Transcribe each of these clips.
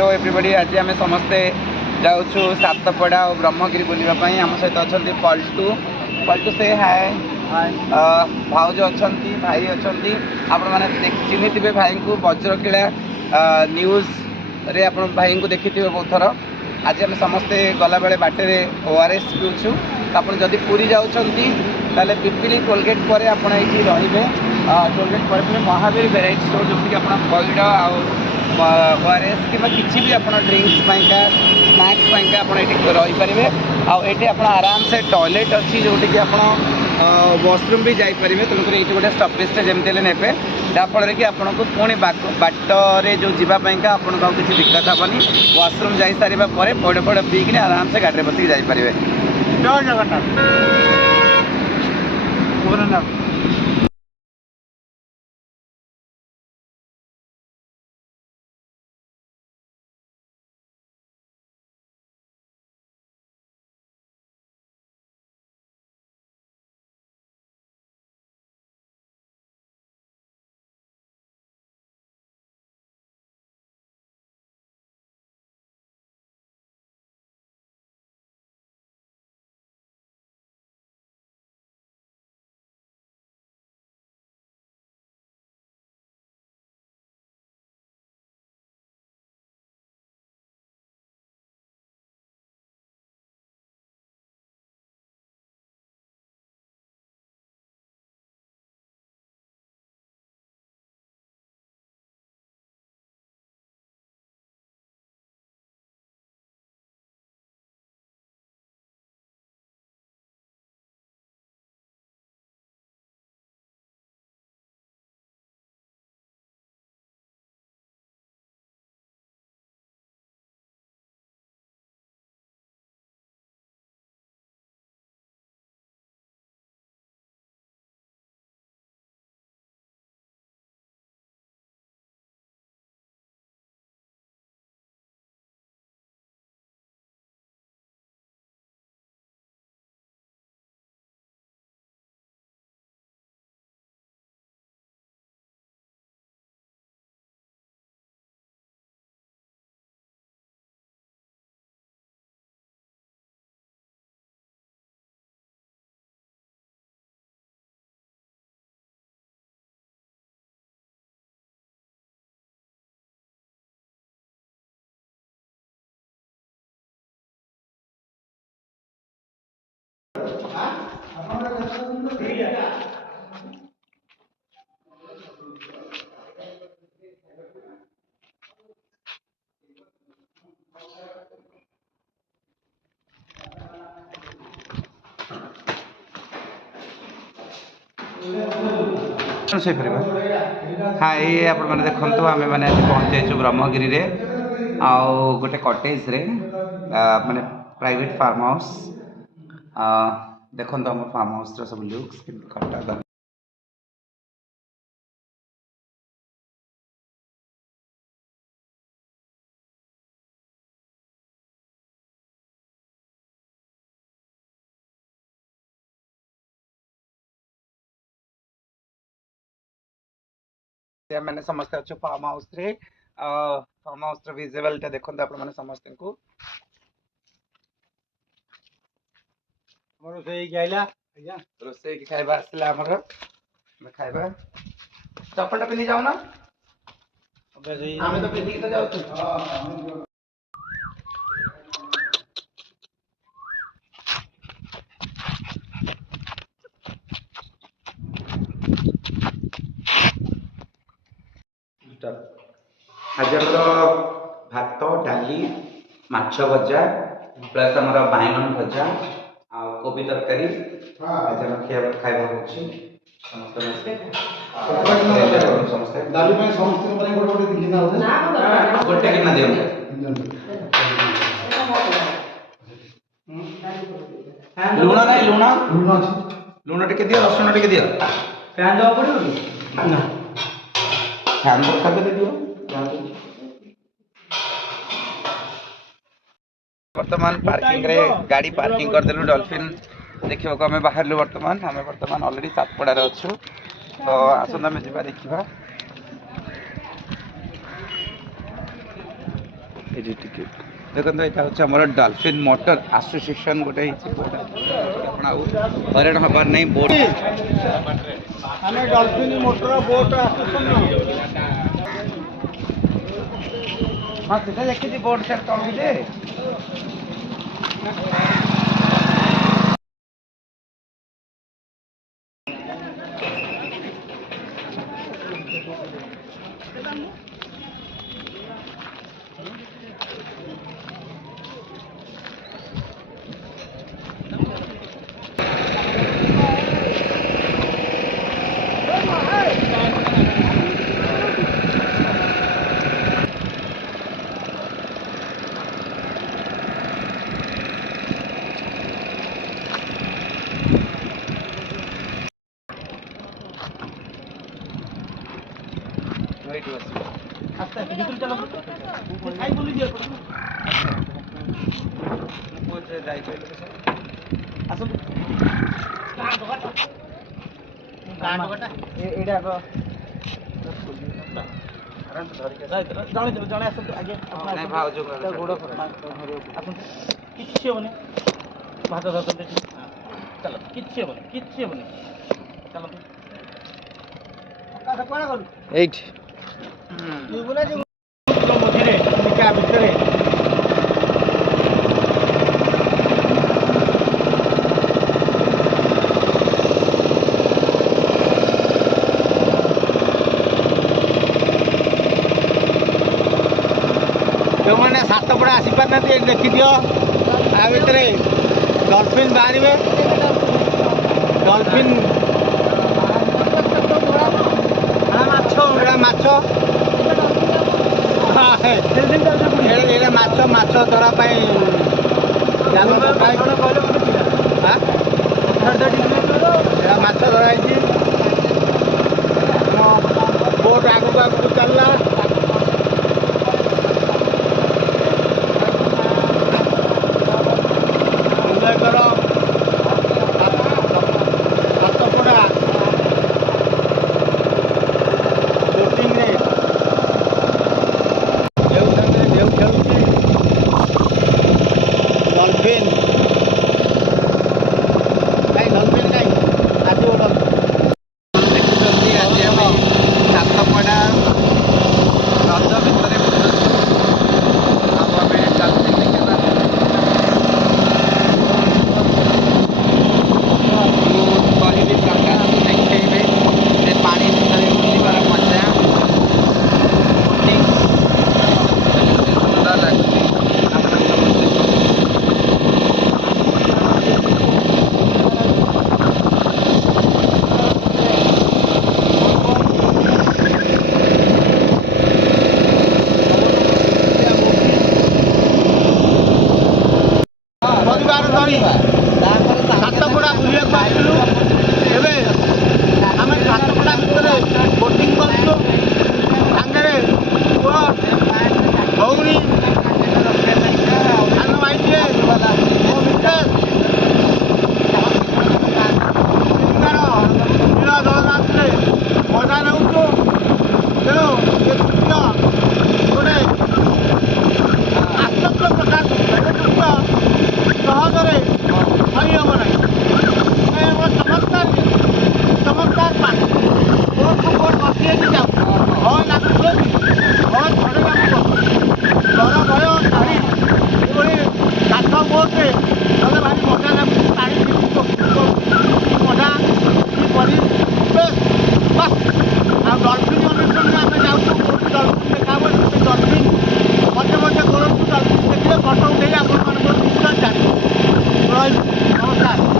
Hello everybody. आज आम समस्ते जाऊँ सातपड़ा और ब्रह्मगिरी बुलापाई। आम सहित अच्छा पल्टू पल्टू से हाय भाउज अच्छा भाई अच्छा आपण मैंने चिन्ह भाई को वज्रकिला न्यूज रे आप भाई को देखी थे बहुत थर। आज आम समस्ते गला बेले बाटे ORS पीछू। आप जदि पूरी जाऊँच पिपिली टोलगेट पर आप रे टोलगेट पर महावीर भेराइटी स्टोर जो कि आप पैड ORS कि किसी भी आप ड्रिंक्स पाइका स्नैक्स पाइका आप रहीपर आए आप आराम से टॉयलेट अच्छी जो कि आप वॉशरूम भी जापर। तेणुकर ये गोटे स्टपेज जमी ने जहाँफल कि आपको पुणी बाटर जो जावाई आपको किसी दिक्कत हेनी। वॉशरूम जा सारा पर पैड पैड पीकि आराम से गाड़ी बसिक जापर। जय जगन्नाथ। हाँ ये आप देखो आम मैंने पहुँच ब्रह्मगिरी रे आउ गोटे कटेज रे माने प्राइवेट फार्म हाउस। देखो आम फार्म हाउस सब लुक्स मैंने समस्त अच्छे फार्म हाउस रे फार्म हाउस विजुअल टा देखो आप समस्त को रोसे की खाइबा आसला हमर खाइबा चप्पल पिंधि जाऊ ना आमे तो पिंधि तो जाऊ। आज भात डाली माछ भजा प्लस आम बैगन भजा आ कोबी तरकारी आज खाइबा होची समस्त गोटे कितना दियो लुण ना लुण टिके दियो रसुण टिके दियो फैन दवा पड़ो ना फैन दवा दे दियो। वर्तमान पार्किंग रे गाड़ी पार्किंग कर देलु डॉल्फिन देखियो को हमें बाहर वर्तमान हमें वर्तमान ऑलरेडी सातपड़ा रे अछु तो आसंदा में जिबा देखिबा देखो यहाँ हूँ आम डॉल्फिन मोटर एसोसिएशन गोटे हराण हबार नहीं बोट डॉल्फिन मोटर बोट हाँ सीधा देखी बोट से तौक जे କିଛି ହେବନି ଭାତ ଧରିଛନ୍ତି ଚାଲ କିଛି ହେବନି ଚାଲନ୍ତୁ କୁଆଡ଼େ ଗଲୁ ଏଇଠି ମଝିରେ ଭିତରେ ଯେଉଁମାନେ ସାତପଡ଼ା ଆସିପାରିନାହାନ୍ତି ଏଠି ଦେଖିଦିଅ ତା ଭିତରେ ଡଲଫିନ୍ ବାହାରିବେ ଡଲଫିନ୍ ମାଛ ଏଇଟା ମାଛ ଧରା ପାଇଁ ଜାଲ ମାଛ ଧରା ହେଇଛି ବୋଟ୍ ଆଗକୁ ଚାଲିଲା ସାତପଡ଼ା ବୋଟିଂରେ ଢେଉ ଖେଳୁଛି ଡଲଫିନ୍ ଡଲଫିନ୍ କାଇଁ ଆସିବ ଦେଖୁଛନ୍ତି ଆଜି ଆମେ ସାତପଡ଼ା ରଜ ଭିତରେ ବୁଲୁଛୁ ଆଉ ଆମେ ଡଲଫିନ୍ ଦେଖିବା କହିଲି ପ୍ରକାଶକୁ ଦେଖେଇବେ ସେ ପାଣି ଭିତରେ ବୁଲିବାର ମଜା ବୋଟିଂ ସୁନ୍ଦର ଲାଗୁଛି ଆପଣ ସମସ୍ତେ ପରିବାର ଧରି ସାତପଡ଼ା ବୁଲିବାକୁ ଆସିଥିଲୁ ଏବେ ଆମେ ସାତପଡ଼ା ଭିତରେ ବୋଟିଂ କରୁଛୁ ସାଙ୍ଗରେ ପୁଅ ଭଉଣୀ ସାନ ଭାଇଟିଏ ମୋ ମିଷ୍ଟର ନୀଳ ଜଗନ୍ନାଥରେ ମଜା ନେଉଛୁ ତେଣୁ ଏ ଦୃଶ୍ୟ ଗୋଟେ ଆଶ୍ଚର୍ଯ୍ୟ ପ୍ରକାଶ ଦୃଶ୍ୟ ସହଜରେ କହିହେବ ନାହିଁ ଚମତ୍କାର ପାଣି ବୋଟ୍କୁ ବୋଟ୍ ବସି ହେଇକି ଯାଉ ଭୟ ଲାଗୁଥିବ କି ଭୟ ଛଡ଼େଇବାକୁ ଡର ଭୟ ଛାଡ଼ି ଏଭଳି କାଠ ବୋଟ୍ରେ ଗଲେ ଭାରି ମଜା ଲାଗୁଛି ପାଣି ମଜା କି ପରିବେଶ ବାସ୍ ଆଉ ଡଲଫିନ୍ ଅନୁଷ୍ଠାନରେ ଆମେ ଯାଉଛୁ କେଉଁଠି ଡଲଫିନ୍ ଦେଖା ହେବ ସେ ଡଲଫିନ୍ ମଝେ ମଝେ ଗୋଳକୁ ଡଲଫିନ୍ ଦେଖିଲେ ଫଟୋ ଉଠେଇ ଆପଣମାନଙ୍କର ନିଶ୍ଚୟ ଜାଣିବେ ରହିଲି ନମସ୍କାର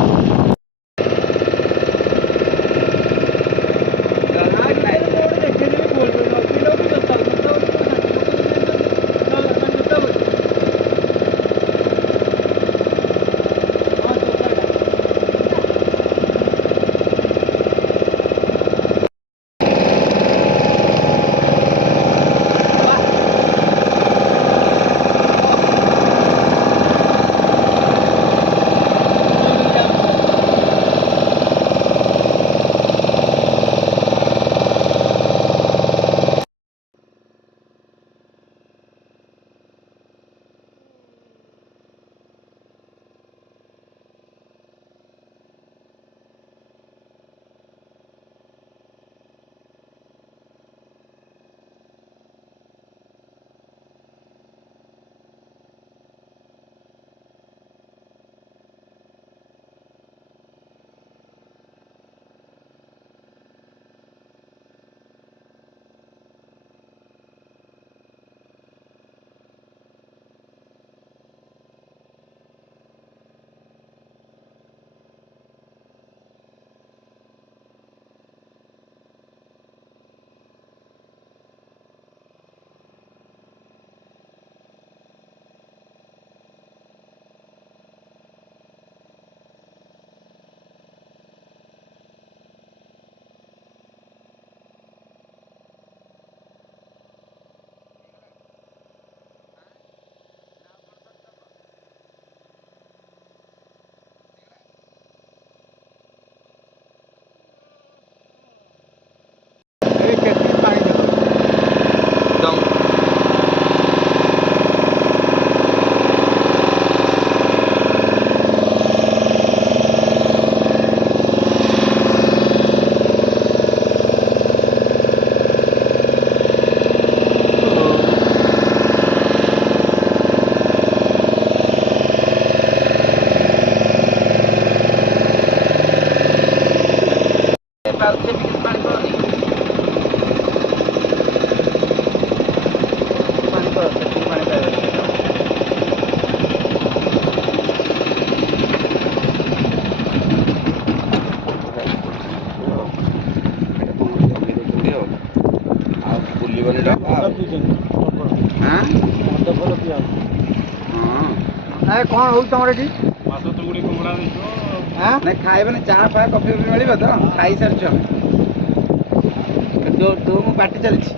ହାଁ ହଁ କ'ଣ ହେଉଛି ତୁମର ଏଠି? ନାଇଁ ଖାଇବନି ଚା ଫା କଫି ମିଳିବ ତ ଖାଇସାରିଛୁ ଆମେ ତୁ ମୁଁ ପାଟି ଚାଲିଛି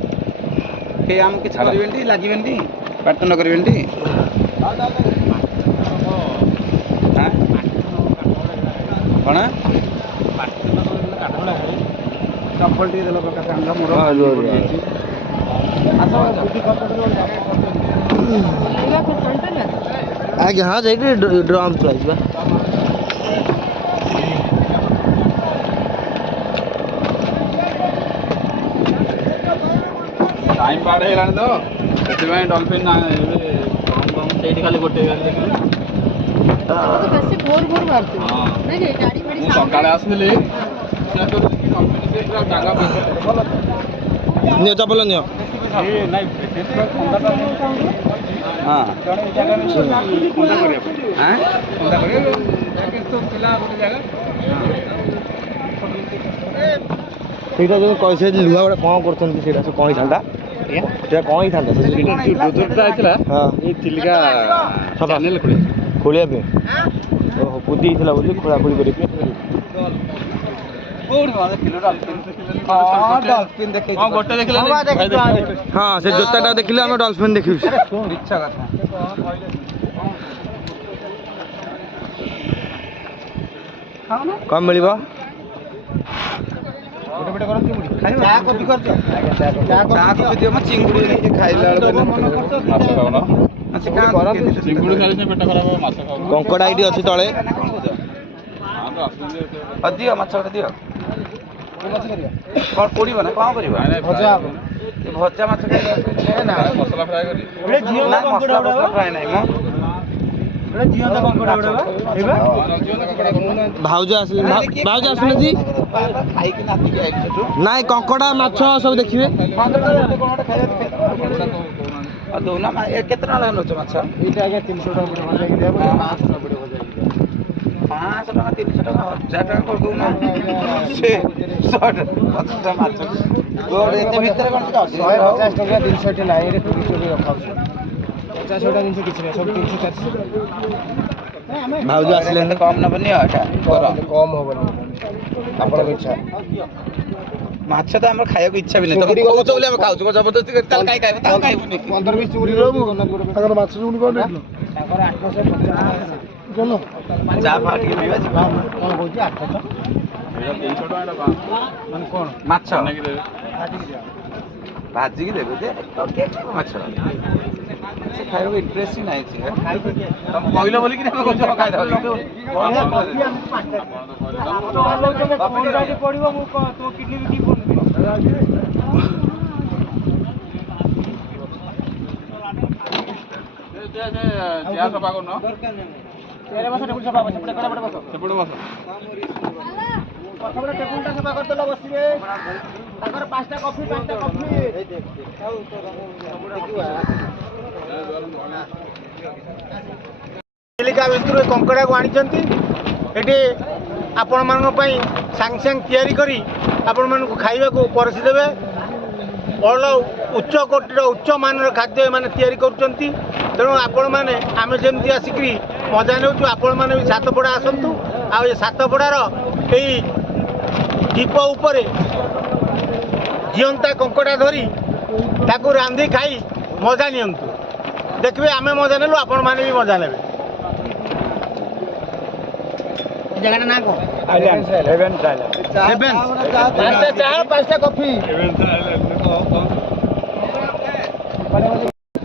କେହି ଆମକୁ କିଛି କରିବେନି ଲାଗିବେନି ପାଟି ନ କରିବେନି କ'ଣ ଚପଲ ଟିକେ ଦେଲ ପ୍ରକାଶ ଆଣିଲ ମୋର ଆଜ୍ଞା ହଁ ଯାଇକି ଡ୍ରମ୍ ଥୁଆଯିବା। ଟାଇମ୍ ପାର ହେଇଗଲାଣି ତ ସେଥିପାଇଁ ଡଲଫିନ୍ ସେଇଠି ଖାଲି ଗୋଟେ ମୁଁ ସକାଳେ ଆସିଥିଲି ନିଅ ଚପଲ ନିଅ। ସେଇଟା ଯେଉଁ ସେ ଲୁହା ଗୋଟେ କ'ଣ କରୁଛନ୍ତି ସେଇଟା ସେ କ'ଣ ହେଇଥାନ୍ତା ସେଇଟା କ'ଣ ହେଇଥାନ୍ତା ହେଇଥିଲା ହଁ ଏଇ ଚିଲିକା ଚ୍ୟାନେଲ ଖୋଳିବା ପାଇଁ ଓହୋ କୁଦି ହେଇଥିଲା ବୋଲି ଖୋଳାଖୋଳି କରିକି ଗୋଟେ ଦେଖିଲେ ହଁ ସେ ଜୋତାଟା ଦେଖିଲେ ଆମେ ଡଲଫିନ୍ ଦେଖିବୁ। ଇଚ୍ଛା କଥା କ'ଣ ମିଳିବ? ଚିଙ୍ଗୁଡ଼ି ଖାଇଲା କଙ୍କଡ଼ା ଏଇଠି ଅଛି ତଳେ ଦିଅ ମାଛ ଗୋଟେ ଦିଅ କ'ଣ ପୋଡ଼ିବ ନା କ'ଣ କରିବ ଭଜା ମାଛ ମସଲା ଫ୍ରାଏ କରି ମସଲା ଫ୍ରାଏ ନାହିଁ ମ ଭାଉଜ ଆସିଲେ ଭାଉଜ ଆସୁନାହାନ୍ତି ନାଇଁ କଙ୍କଡ଼ା ମାଛ ସବୁ ଦେଖିବେ। ଦଉନା କେତେ ଟଙ୍କା ଲେଖା ନେଉଛ ମାଛ? ଏଇଟା ଆଜ୍ଞା 300 ଟଙ୍କା 500 ଟଙ୍କା 300 ଟଙ୍କା 1000 ଟଙ୍କା କରିଦଉନା ସେ 100 ମାଛ ଏତେ ଭିତରେ କ'ଣ 150 ଟଙ୍କା ଜିନିଷ ଏଠି ନାହିଁ ରଖାଉଛି 50 ଟଙ୍କା ଜିନିଷ କିଛି ନାହିଁ ସବୁ 300 ଭାଉଜ ଆସିଲେ କମ୍ ନେବନି ଏଇଟା କମ୍ ହବନି ଆପଣଙ୍କ ଇଚ୍ଛା। ମାଛ ତ ଆମର ଖାଇବାକୁ ଇଚ୍ଛା ବି ନାହିଁ ତମେ କହୁଛ ବୋଲି ଆମେ ଖାଉଛୁ ଜବରଦସ୍ତି ତାହେଲେ କାଇଁ ଖାଇବୁ ତାହେଲେ ଖାଇବୁନି 15 ପିସ୍ ଚୁଡ଼ି ରହିବୁ ତାଙ୍କର ମାଛ ଚୁଡ଼ି କ'ଣ ତାଙ୍କର 850 ଚା ଫା ଟିକେ ପିଇବା କ'ଣ କହୁଛି 800 ମାନେ କ'ଣ ମାଛ ଭାଜିକି ଦେବେ ଯେ ମାଛ ସେ ଖାଇବାକୁ ଇଣ୍ଟରେଷ୍ଟ ହିଁ ନାହିଁ ତମେ କହିଲ ବୋଲିକି ଆମେ କହୁଛୁ ଖାଇଦେବା ପଡ଼ିବ ମୁଁ ତୋ କିଡନୀ ବି ଫୋନ୍ ସଫା କରୁନ ସେପଟେ ବସ ଟେବୁଲଟା ସଫା କରିଦେଲ ବସିବେ ତାଙ୍କର 5ଟା କଫି ଚିଲିକା ଭିତରୁ କଙ୍କଡ଼ାକୁ ଆଣିଛନ୍ତି ଏଠି ଆପଣମାନଙ୍କ ପାଇଁ ସାଙ୍ଗେ ସାଙ୍ଗେ ତିଆରି କରି ଆପଣମାନଙ୍କୁ ଖାଇବାକୁ ପରସି ଦେବେ। ଭଲ ଉଚ୍ଚ କୋଟିର ଉଚ୍ଚ ମାନର ଖାଦ୍ୟ ଏମାନେ ତିଆରି କରୁଛନ୍ତି ତେଣୁ ଆପଣମାନେ ଆମେ ଯେମିତି ଆସିକରି ମଜା ନେଉଛୁ ଆପଣମାନେ ବି ସାତପଡ଼ା ଆସନ୍ତୁ ଆଉ ଏ ସାତପଡ଼ାର ଏଇ ଦ୍ୱୀପ ଉପରେ ଜିଅନ୍ତା କଙ୍କଡ଼ା ଧରି ତାକୁ ରାନ୍ଧି ଖାଇ ମଜା ନିଅନ୍ତୁ ଦେଖିବେ ଆମେ ମଜା ନେଲୁ ଆପଣମାନେ ବି ମଜା ନେବେ। ଜାଗାଟା ନାଁ କ'ଣ? 5ଟା ଚା 5ଟା କଫି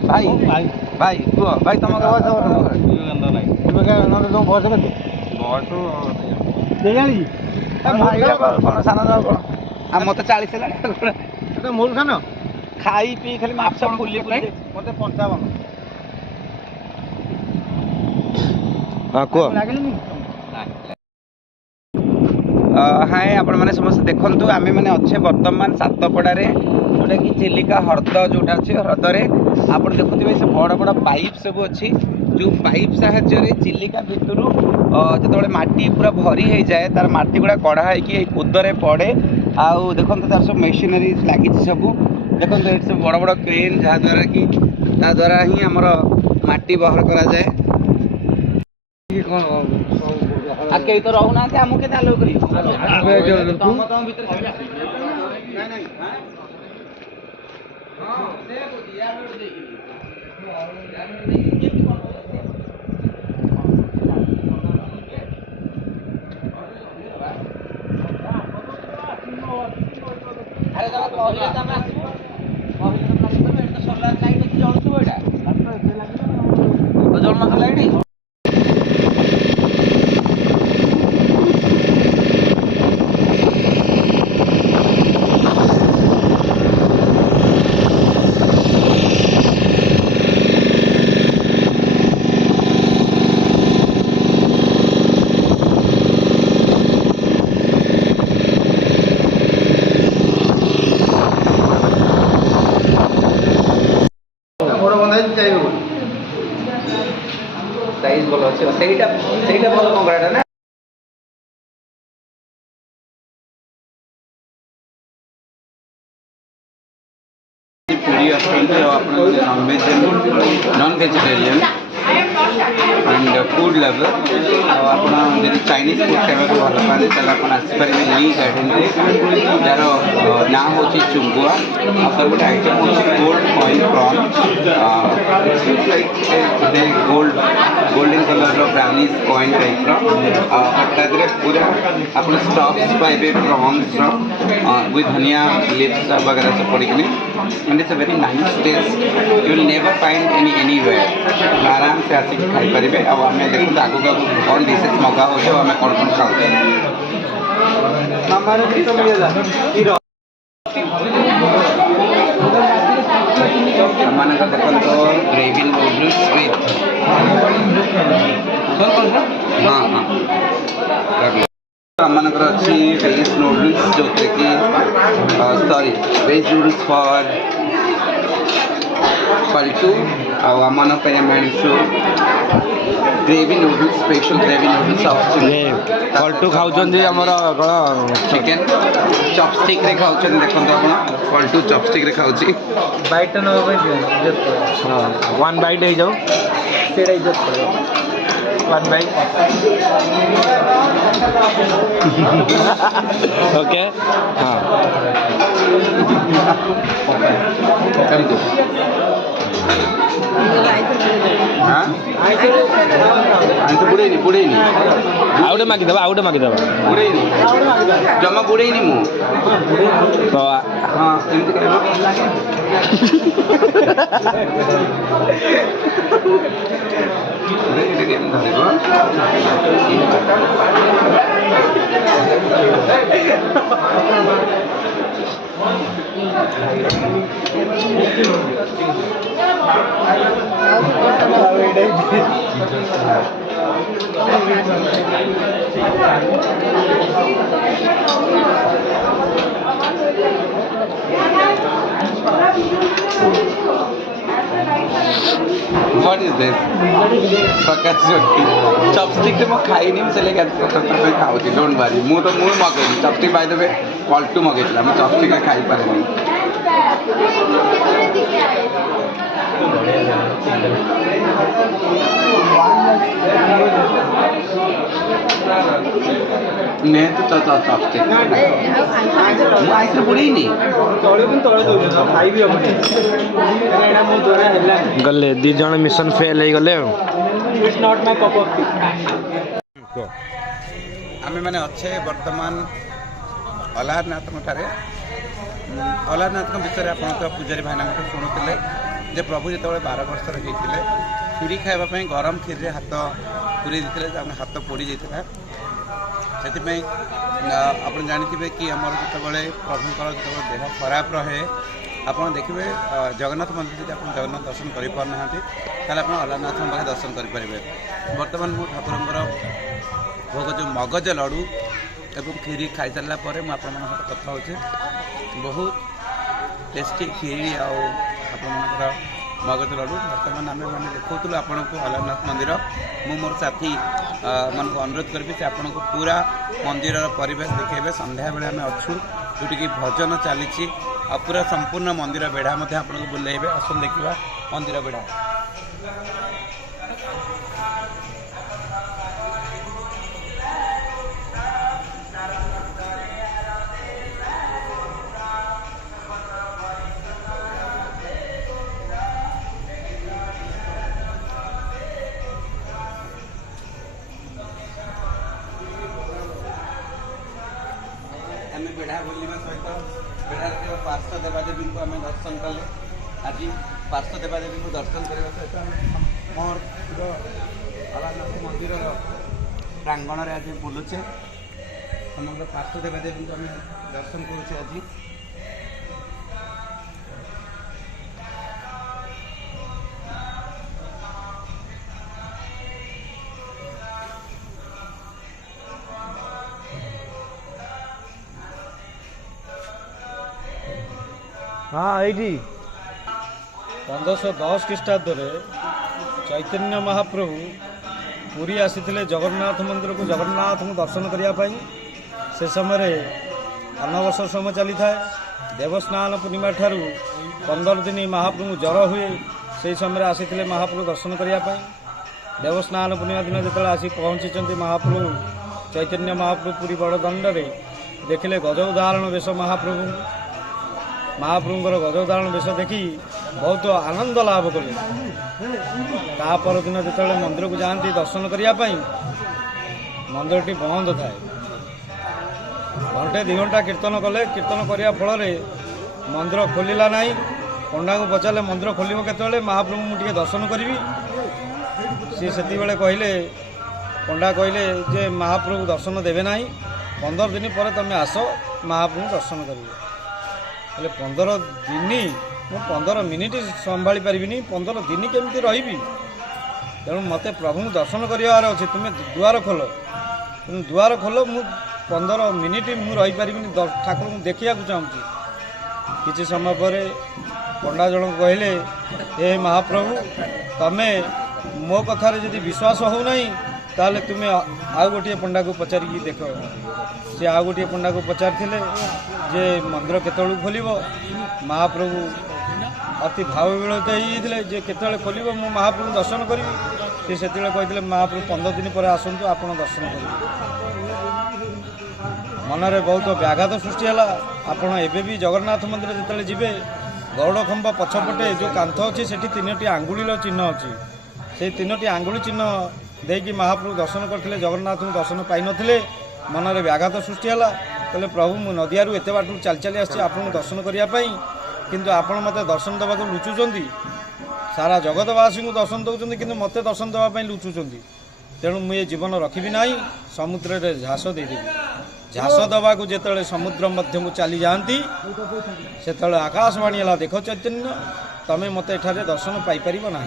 ଭାଇ ଭାଇ କୁହ ଭାଇ ତମ ବୟସ ସାନ ଆଉ ମତେ 40 ହେଲାଣି ମୋର ସାନ ଖାଇ ପିଇ ଖାଲି ମାଛ ଫୁଲି ଫୁଲି ମତେ 55 ହଁ କୁହ ହାଏ ଆପଣମାନେ ସମସ୍ତେ ଦେଖନ୍ତୁ ଆମେ ମାନେ ଅଛେ ବର୍ତ୍ତମାନ ସାତପଡ଼ାରେ ଯେଉଁଟାକି ଚିଲିକା ହ୍ରଦ ଯେଉଁଟା ଅଛି ହ୍ରଦରେ ଆପଣ ଦେଖୁଥିବେ ସେ ବଡ଼ ବଡ଼ ପାଇପ୍ ସବୁ ଅଛି ଯେଉଁ ପାଇପ୍ ସାହାଯ୍ୟରେ ଚିଲିକା ଭିତରୁ ଯେତେବେଳେ ମାଟି ପୁରା ଭରି ହେଇଯାଏ ତାର ମାଟି ଗୁଡ଼ା କଢ଼ା ହେଇକି ଏଇ କୁଦରେ ପଡ଼େ ଆଉ ଦେଖନ୍ତୁ ତାର ସବୁ ମେସିନାରି ଲାଗିଛି ସବୁ देखो ये सब बड़ बड़ क्रेन जहाँद्वारा कि द्वारा ही आमर माटी बहर कराए आ कई तो रहूना आमको के आलो करी अरे दादा कहले त हम कहले त सोलर लाइट अछि जळुथबो एटा जळ न लाइट साइज भल अच्छे ସେଇଟା ଭଲ କଙ୍କଡ଼ାଟା ନା पूरी आसते आप non vegetarian and food lover आप चाइनीज फूड खावा भल पाते आप आसपारे यही गार्डन को यार ना हूँ चुंगुआ आपका गोटे आइटम हो गोल्ड कॉइन प्रॉन gold golden colour brownish coin type पूरा आप स्टॉक्स पाइबे प्रॉन्स विथ धनिया लिप्स वगैरह सब पड़ी and it's a very nice test you will never find anywhere आराम से आसिक खाई पारे आम देखो आगू आगू कौन डिशेस मगा हो आम कौन कौन खाऊ देखो ग्रेवी नूडल्स हाँ हाँ आमर अच्छी वेज नूडल्स जो कि sorry veg noodles for Paltu आम gravy noodles special gravy noodles Paltu खाऊँ चिकेन चॉपस्टिक रे खाऊँ देखो आप पलटू चॉपस्टिक रे खाऊँ बाइट वन बाइट हो जाओ वन बाइट ओके हाँ बुड़ेनी आउटे मागिदेवा बुड़ेनी जमा बुड़ेनी मु तो हाँ What is this? चॉपस्टिक तो खाई नहीं चले खाऊँ डोंट वरी मु तो मुझे मगेली chopstick by the way Paltu मगेला मैं चॉपस्टिक खाई पारे तो चॉपस्टिक बुड़ेनी गले दी जन मिशन फेल हो गले आमे माने अच्छे वर्तमान अलारनाथ ठारे अलारनाथ विषय आप पूजारी भाईना शुणुते जे प्रभु जो 12 वर्ष होते खीरी खावाई गरम खीर रे हाथ पूरी देते हाथ पोड़ी जाता से आप जानते कि आम जो प्रभुंर जो देह खराब रहे आप देखिए जगन्नाथ मंदिर जब आप जगन्नाथ दर्शन कर पारना ताल आप अलारनाथ पाखे दर्शन करेंगे बर्तमान मो ठाकुर भोग जो मगज लड़ू एवं खीरी खाई सारा पर मुझे कथा हो बहुत टेस्टी खीरी आपर मगज लड़ू बर्तमान आम मैंने देखा आपन को अलारनाथ मंदिर मु मोर साथी मन को अनुरोध करी से आपन को पूरा मंदिर परिवेश देखेबे संध्या बेले आम अच्छू जोटि भजन चली आ पूरा संपूर्ण मंदिर बेढ़ा आपको बुलेबे आसन देखा मंदिर बेढ़ा। आम बेढ़ा बुलवा सहित बेढ़ार पार्श्व देवादेवी को आम दर्शन कले। आज पार्श्व देवादेवी को दर्शन करने सहित मोर अलारनाथ मंदिर प्रांगण में आज बुलुचे समग्र पार्श्व देवादेवी को आम दर्शन करुचे। आज हाँ ये 1510 ख्रीष्टाब्द चैतन्य महाप्रभु पुरी आसी जगन्नाथ मंदिर को जगन्नाथ को दर्शन करने से समय अनवर्ष समय चली था। देवस्नान पूर्णिमा ठारू 15 दिन महाप्रभु ज्वर हुए से समय आसी महाप्रभु दर्शन करने। देवस्नान पूर्णिमा दिन जो आसी पहुँची महाप्रभु चैतन्य महाप्रभु पुरी बड़दाण्ड देखिले गज उदाहरण वेश महाप्रभुଙ୍କର गज उदाहरण वेश देखी बहुत आनंद लाभ कले। तापर दिन जो मंदिर को जाती दर्शन करने मंदिरटी बंद थाए। घंटे 2 घंटा कीर्तन कले। कीर्तन करने फल मंदिर खोलिला नहीं। पंडा को पचारे मंदिर खोल के महाप्रभु मुझे दर्शन करी सी से कहले पंडा कहले जे महाप्रभु दर्शन देवे ना 15 दिन पर तुम आस महाप्रभु दर्शन करेंगे। 15 दिन मु 15 मिनिट संभाली पारिनी 15 दिन केमती रही। तेणु मत प्रभु दर्शन करार अच्छे तुम्हें दुआर खोल तुम दुआर खोल मु 15 मिनिट मु रही पारिनी ठाकुर को देखा चाहूँगी। किसी समय पर पंडा जन कहले हे महाप्रभु तमें मो कथार जदि विश्वास हो नहीं ताले तुम्हें आउ गोटे पंडा को पचारिकी देख। सी आउ गोटे पंडा को पचारि जे मंदिर केतु खोल। महाप्रभु अति भाव विड़त होते जे केतु खोल मु महाप्रभु दर्शन करी। से कहते महाप्रभु 15 दिन पर आसतु आप दर्शन करेंगे। मनरे बहुत व्याघात सृष्टि है। आपड़ एवं जगन्नाथ मंदिर जो जीवे गौड़ खंभ पछपटे जो कांथ अच्छी से 3टी आंगुलीर चिन्ह अच्छी से 3टी आंगुली चिन्ह देकी महाप्रभु दर्शन करते जगन्नाथ को दर्शन पाई नथिले। मनरे व्याघात सृष्टि है। कहले प्रभु मु नदियारू एत बाट चली चली आसी आपको दर्शन करने किंतु आपण मत दर्शन देवा लुचुंट सारा जगतवासी को दर्शन दौरान कि मत दर्शन देवाई लुचुंट। तेणु मुझे जीवन रखी ना समुद्र में झास देदेवी। झास दवा को जिते समुद्र मध्य को चली जाती से आकाशवाणी है देख चैतन्य तमें मत एठारे दर्शन पाइपर ना।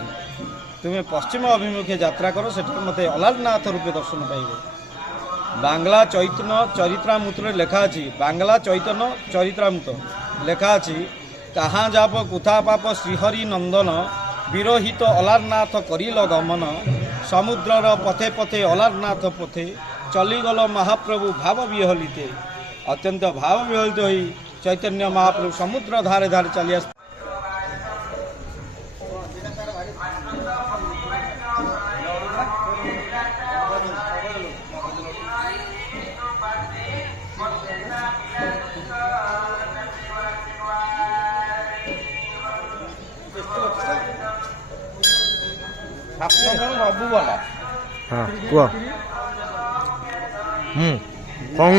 तुम्हें पश्चिम अभिमुखे यात्रा कर से मत अलारनाथ रूपे दर्शन पाइब। बांग्ला चैतन्य चरित्रामृत लेखा अच्छी बांग्ला चैतन्य चरित्रामृत लेखा अच्छी कहाँ जाप कुथा पाप श्रीहरि नंदन विरहित अलारनाथ करिल गमन समुद्रर पथे पथे अलारनाथ पथे चलीगल महाप्रभु भाव विहलिते। अत्यंत भाव विहलित हो चैतन्य महाप्रभु समुद्र धारे धारे चली आस सब वाला। हाँ कह कौन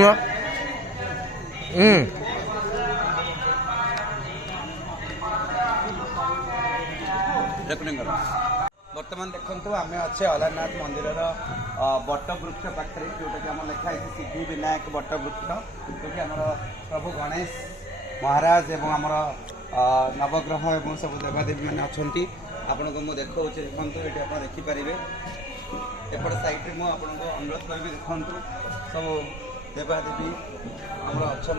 बर्तमान देखु आम अच्छे अलारनाथ मंदिर बट वृक्ष पाखे जोटा कि आम लिखाई सिद्धि विनायक बट वृक्ष जो कि प्रभु गणेश महाराज एवं आमर नवग्रह एवं सब देवादेवी मैंने अच्छा आपको मुझे देखा देखो ये आप देखिपारे एपट साइड्रे मुझे आपको अनुरोध करी देखु सब देवादेवी आमर अच्छा